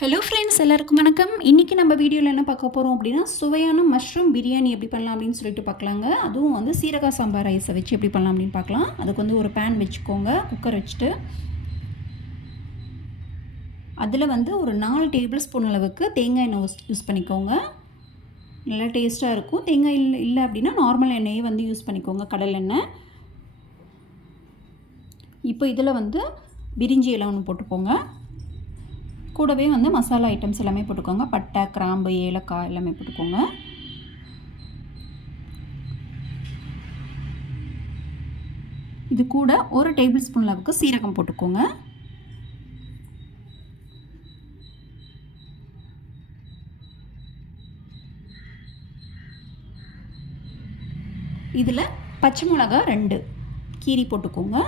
Hello friends, எல்லாருக்கும் வணக்கம். இன்றைக்கி நம்ம வீடியோவில் என்ன பார்க்க போகிறோம் அப்படின்னா, சுவையான மஷ்ரூம் பிரியாணி எப்படி பண்ணலாம் அப்படின்னு சொல்லிட்டு பார்க்கலாங்க. அதுவும் வந்து சீரக சாம்பா ரைஸை வச்சு எப்படி பண்ணலாம் அப்படின்னு பார்க்கலாம். அதுக்கு வந்து ஒரு பேன் வச்சுக்கோங்க, குக்கர் வச்சுட்டு அதில் வந்து ஒரு 4 டேபிள் ஸ்பூன் அளவுக்கு தேங்காய் எண்ணெய் யூஸ் பண்ணிக்கோங்க. நல்லா டேஸ்ட்டாக இருக்கும். தேங்காய் இல்லை அப்படின்னா நார்மல் எண்ணெயே வந்து யூஸ் பண்ணிக்கோங்க, கடல் எண்ணெய். இப்போ இதில் வந்து பிரிஞ்சி இலை ஒன்று போட்டுக்கோங்க. கூடவே வந்து மசாலா ஐட்டம்ஸ் எல்லாமே போட்டுக்கோங்க. பட்டை, கிராம்பு, ஏலக்காய் எல்லாமே போட்டுக்கோங்க. இது கூட ஒரு டேபிள் ஸ்பூன் அளவுக்கு சீரகம் போட்டுக்கோங்க. இதில் பச்சை மிளகா 2 கீரி போட்டுக்கோங்க.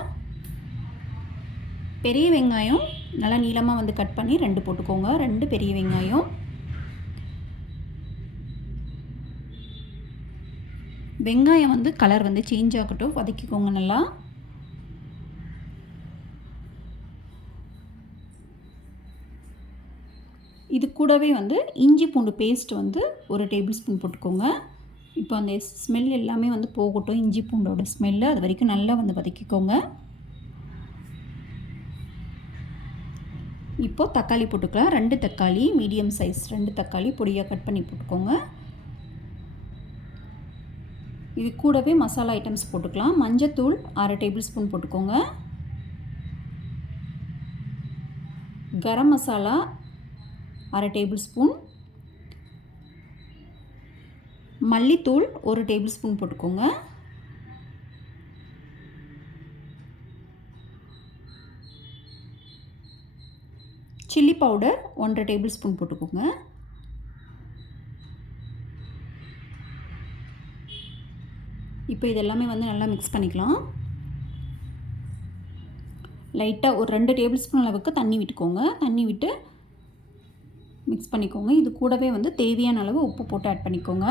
பெரிய வெங்காயம் நல்லா நீளமாக வந்து கட் பண்ணி 2 போட்டுக்கோங்க. 2 பெரிய வெங்காயம். வெங்காயம் வந்து கலர் வந்து சேஞ்ச் ஆகட்டும், வதக்கிக்கோங்க நல்லா. இது கூடவே வந்து இஞ்சி பூண்டு பேஸ்ட் வந்து ஒரு டேபிள் ஸ்பூன் போட்டுக்கோங்க. இப்போ அந்த ஸ்மெல் எல்லாமே வந்து போகட்டும், இஞ்சி பூண்டோட ஸ்மெல்லு, அது வரைக்கும் நல்லா வந்து வதக்கிக்கோங்க. இப்போது தக்காளி போட்டுக்கலாம். 2 தக்காளி, மீடியம் சைஸ் 2 தக்காளி பொடியாக கட் பண்ணி போட்டுக்கோங்க. இது கூடவே மசாலா ஐட்டம்ஸ் போட்டுக்கலாம். மஞ்சத்தூள் 1/2 டேபிள் ஸ்பூன் போட்டுக்கோங்க. Garam masala 1/2 table spoon. மல்லித்தூள் 1 டேபிள் ஸ்பூன் போட்டுக்கோங்க. சில்லி பவுடர் 1/2 டேபிள் ஸ்பூன் போட்டுக்கோங்க. இப்போ இதெல்லாமே வந்து நல்லா மிக்ஸ் பண்ணிக்கலாம். லைட்டாக ஒரு 2 டேபிள் ஸ்பூன் அளவுக்கு தண்ணி விட்டுக்கோங்க. தண்ணி விட்டு மிக்ஸ் பண்ணிக்கோங்க. இது கூடவே வந்து தேவையான அளவு உப்பு போட்டு ஆட் பண்ணிக்கோங்க.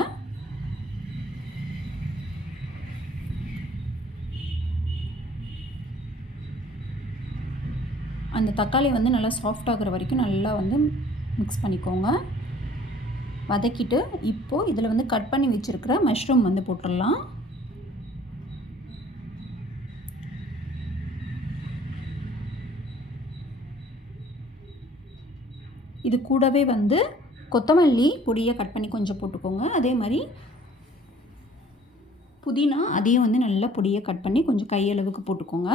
அந்த தக்காளி வந்து நல்லா சாஃப்ட் ஆகிற வரைக்கும் நல்லா வந்து மிக்ஸ் பண்ணிக்கோங்க. வதக்கிட்டு இப்போது இதில் வந்து கட் பண்ணி வச்சுருக்கிற மஷ்ரூம் வந்து போட்டுடலாம். இது கூடவே வந்து கொத்தமல்லி பொடியை கட் பண்ணி கொஞ்சம் போட்டுக்கோங்க. அதே மாதிரி புதினா அதையும் வந்து நல்லா பொடியை கட் பண்ணி கொஞ்சம் கையளவுக்கு போட்டுக்கோங்க.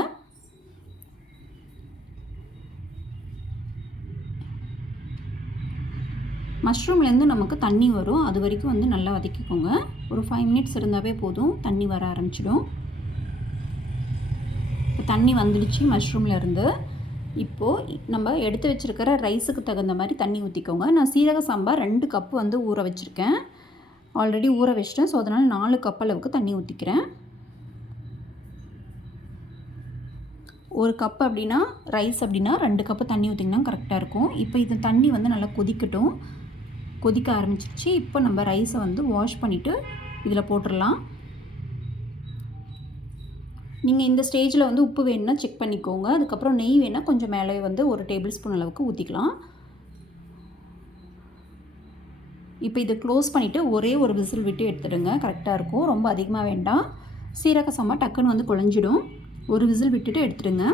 மஷ்ரூம்லேருந்து நமக்கு தண்ணி வரும், அது வரைக்கும் வந்து நல்லா வதக்கிக்கோங்க. ஒரு 5 மினிட்ஸ் இருந்தாவே போதும், தண்ணி வர ஆரம்பிச்சிடும். இப்போ தண்ணி வந்துடுச்சு மஷ்ரூம்லேருந்து. இப்போது நம்ம எடுத்து வச்சுருக்கிற ரைஸுக்கு தகுந்த மாதிரி தண்ணி ஊற்றிக்கோங்க. நான் சீரக சாம்பா 2 கப்பு வந்து ஊற வச்சுருக்கேன். ஆல்ரெடி ஊற வச்சிட்டேன். ஸோ அதனால் 4 கப் அளவுக்கு தண்ணி ஊற்றிக்கிறேன். 1 கப் அப்படின்னா ரைஸ் அப்படின்னா 2 கப்பு தண்ணி ஊற்றிங்கன்னா கரெக்டாக இருக்கும். இப்போ இது தண்ணி வந்து நல்லா கொதிக்கட்டும். கொதிக்க ஆரம்பிச்சிருச்சு. இப்போ நம்ம ரைஸை வந்து வாஷ் பண்ணிவிட்டு இதில் போட்டுடலாம். நீங்கள் இந்த ஸ்டேஜில் வந்து உப்பு வேணும்னா செக் பண்ணிக்கோங்க. அதுக்கப்புறம் நெய் வேணால் கொஞ்சம் மேலே வந்து 1 டேபிள் ஸ்பூன் அளவுக்கு ஊற்றிக்கலாம். இப்போ இதை க்ளோஸ் பண்ணிவிட்டு ஒரே ஒரு விசில் விட்டு எடுத்துடுங்க, கரெக்டாக இருக்கும். ரொம்ப அதிகமாக வேண்டாம். சீரக சம்பா டக்குன்னு வந்து குழஞ்சிடும். ஒரு விசில் விட்டுட்டு எடுத்துடுங்க.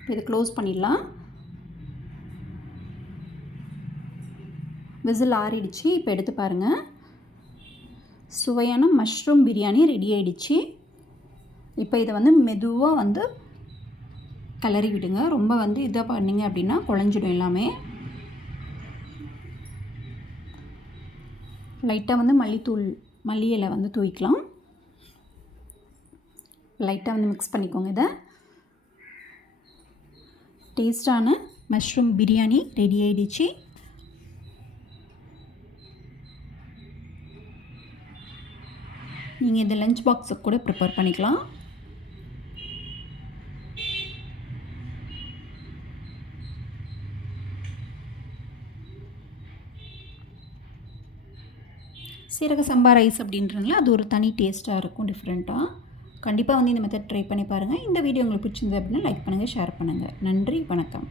இப்போ இதை க்ளோஸ் பண்ணிடலாம். விசில் ஆறிடுச்சு. இப்போ எடுத்து பாருங்கள். சுவையான மஷ்ரூம் பிரியாணி ரெடி ஆகிடுச்சு. இப்போ இதை வந்து மெதுவாக வந்து கிளறி விடுங்க. ரொம்ப வந்து இதாக பண்ணிங்க அப்படின்னா குழஞ்சிடும் எல்லாமே. லைட்டாக வந்து மல்லி இலை வந்து தூவிக்கலாம். லைட்டாக வந்து மிக்ஸ் பண்ணிக்கோங்க. இதை டேஸ்டான மஷ்ரூம் பிரியாணி ரெடி ஆகிடுச்சு. நீங்கள் இந்த லஞ்ச் பாக்ஸுக்கு கூட ப்ரிப்பேர் பண்ணிக்கலாம். சீரக சம்பா ரைஸ் அப்படின்றதுனால அது ஒரு தனி டேஸ்ட்டாக இருக்கும், டிஃப்ரெண்ட்டாக. கண்டிப்பாக வந்து இந்த மெத்தட் ட்ரை பண்ணி பாருங்கள். இந்த வீடியோ உங்களுக்கு பிடிச்சிருந்தது அப்படின்னா லைக் பண்ணுங்கள், ஷேர் பண்ணுங்கள். நன்றி, வணக்கம்.